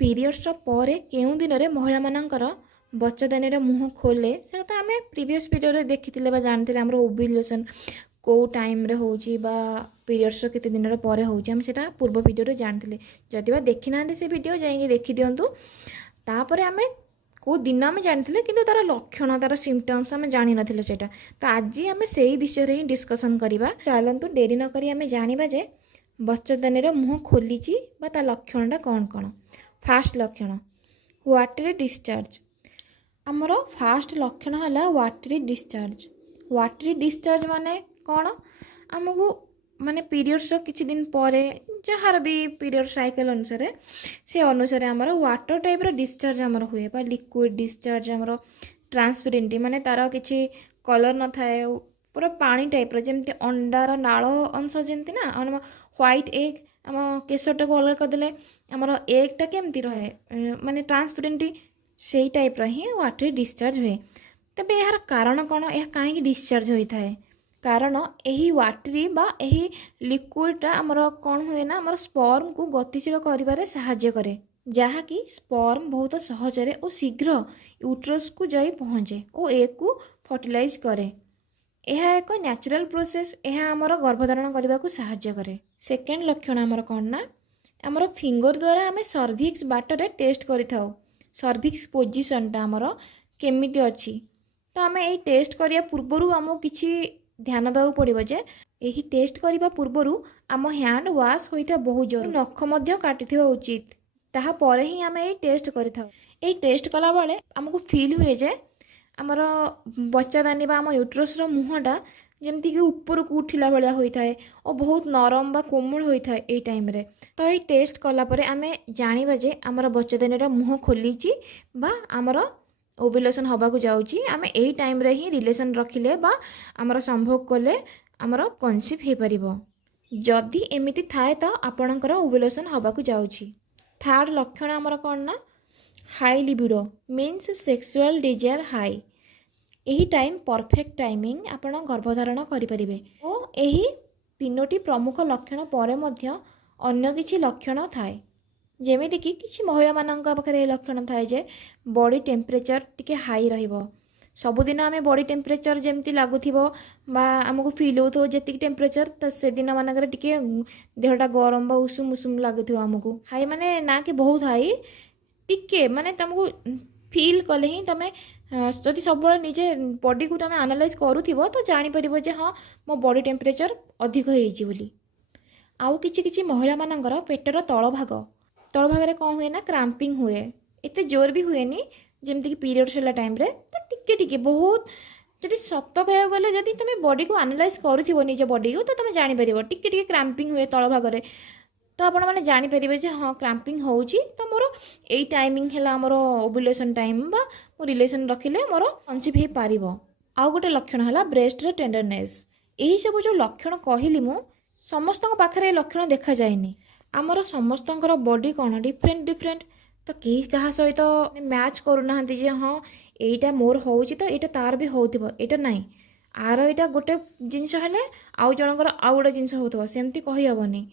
Periods पर केउं दिन में महिला मानकर बच्चादानी मुँह खोले से तो आम प्रीवियस वीडियो देखी जानते आम ओव्यूलेशन कौ टाइम रे होची बा पीरियड्स केते दिन पर होची हम सेटा पूर्व वीडियो जानते जदि बा देखी ना से वीडियो जाइए देखी दिंतु तापर आम कौ दिन आम जानते कि तार लक्षण तार सिम्पटम्स आम जानी नथिले सेटा तो आज आम से विषय रे डिस्कसन करबा चलतु डेरी न करी आम जानिबा जे बच्चादानी मुँह खोलीची बा ता लक्षणटा कौन कौन। फास्ट लक्षण वाटरी डिस्चार्ज आमर फास्ट लक्षण है वाटरी डिस्चार्ज। वाटरी डिस्चार्ज माने कौन आमको माने पीरियड्स किछि दिन पर जार भी पीरियड साइकिल अनुसार से अनुसार आमर वाटर टाइप डिस्चार्ज आमर हुए बा लिक्विड डिस्चार्ज आमर ट्रांसपेरेंट माने तार किछि कलर न थाए पूरा पानी टाइप जमती अंडार नाल अंश जमती ना व्हाइट एग आम केशरटा को अलग करदे आमर एगटा केमती रहे माने ट्रांसपेरेंट से टाइप ही वाटर डिस्चार्ज हुए। तबे यार कारण कौन यह कहीं डिस्चार्ज होता है कारण यही वाटरी बा यही लिक्विडटा आमर कौन हुए ना आमर स्पर्म को गतिशील करिबारे सहाय्य करे जहाँकि स्पर्म बहुत सहजरे और शीघ्र यूट्रस को जाई पहुँचे और एग को फर्टिलाइज करे। यह एक नेचुरल प्रोसेस यह आमर गर्भधारण करने को सहाय्य करे। सेकेंड लक्षण आमर कौन ना आमर फिंगर द्वारा आम सर्भिक्स बाटरे टेस्ट करिथाउ सर्भिक्स पोजिशनटा आमर केमिति अच्छी तो आम यही टेस्ट करिया पूर्वरु आमको किछि ध्यान देवाक पड़िबो जे यही टेस्ट करिबा पूर्वरु आम हैंड वाश होइथा बहुत जरूरी नख मध्य काटिथिबा उचित ताहा परे ही आम यही टेस्ट करिथाउ। यही टेस्ट कला बेले आमको फील हुए जे आमर बच्चादानी बा आम यूट्रस मुहटा जमती कि ऊपर को उठिला भाया होता है और बहुत नरम बा कोमल होता है ये टाइम रे तो ये टेस्ट कलापर आम जाना जे आमर बच्चादानी मुँह खोलीची बा आमर ओव्यूलेशन हवाक जाऊँगी आम यही टाइम रे ही रिलेशन रखिले बा आमर संभोग कले आमर कनसीव हो पार जदि एमती थाए तो आपणकर ओव्यूलेशन हवाक जाऊँगी। थर्ड लक्षण आमर कौन ना high libido means sexual desire high यही टाइम परफेक्ट टाइमिंग आपण गर्भधारण करें और यही तीनोटी प्रमुख लक्षण पर अन्य किछि लक्षण थाए जेमिति कि किछि महिला मानक पाखरे लक्षण थाए जे बॉडी टेम्परेचर टिके हाई रहिबो सबुदिन आम बॉडी टेम्परेचर जमती लगुथिबो बा आमको फील होतो जेतिक टेम्परेचर तो से दिन मानक टिके देहटा गरम बा उषुम उषुम लगुथिबो आमको हाई माने ना कि बहुत हाई टिके माने तुमको फील कले ही तुम जदि सब निजे बॉडी को तुम एनालाइज करूथिबो तो जापर जे हाँ मो बॉडी टेम्परेचर अधिक होइछि बोली। आउ किछि किछि महिला मानकर पेटर तल भाग कौन हुए ना क्राम्पिंग हुए एते जोर भी हुए नी जमती कि पीरियड्स वाला टाइम रे तो टिके टिके बहुत जदि सत कह गले जदि तुम बॉडी को एनालाइज करूथिबो निज बॉडी को तो तुम जापर टिके टिके क्राम्पिंग हुए तल भाग तो आपण मैंने जापर जे हाँ क्राम्पिंग होउची तो मोर यही टाइमिंग है मोर ओव्यूलेशन टाइम बा मो रिलेशन रखिले मोर कनसीव हो पार। आउ गोटे लक्षण है ब्रेस्ट रे टेंडरनेस यही सब जो लक्षण कहली मु समस्त पाखे लक्षण देखा जाए आमर समस्त बॉडी कौन डिफरेंट डिफरेंट तो कहीं क्या सहित मैच करूना जे हाँ यहीटा मोर होउची तो यहाँ तार भी होउथिबो एटा नहीं आर यहाँ गोटे जिनस है आउ जनकर आउ गोटे जिनस होउथिबो सेमती कहि हबनी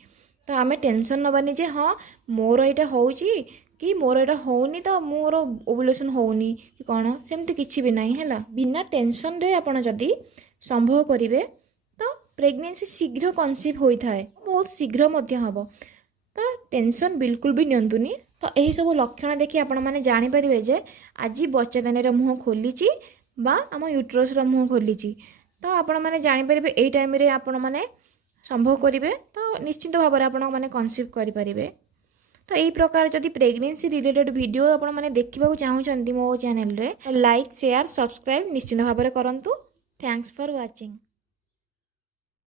तो आम टेंशन नबानी जे हाँ मोर यहाँ होउची कि मोर यहाँ होनी तो मोर ओव्यूलेशन होनी कि कौन सेमती किछि भी नहीं है बिना टेंशन रे आपण जदि संभव करेंगे तो प्रेगनेंसी शीघ्र कनसीव होता है बहुत शीघ्र मध्य हम तो टेंशन बिल्कुल भी नियंतुनी। तो यही सब लक्षण देखि आपण माने जानि परिबे जे आज बच्चादानी मुँह खोलीची बा आम यूट्रस मुँह खोलीची तो आपण माने जानि परिबे एई टाइम रे आपण माने संभव करेंगे तो निश्चित भाव में आपण मैंने कनसीव करेंगे। तो यही प्रकार जदि प्रेगनेंसी रिलेटेड वीडियो आपण मैंने देखा चाहूँगी मो चैनल रे लाइक शेयर सब्सक्राइब निश्चित भाव में करंतु। Thanks for watching.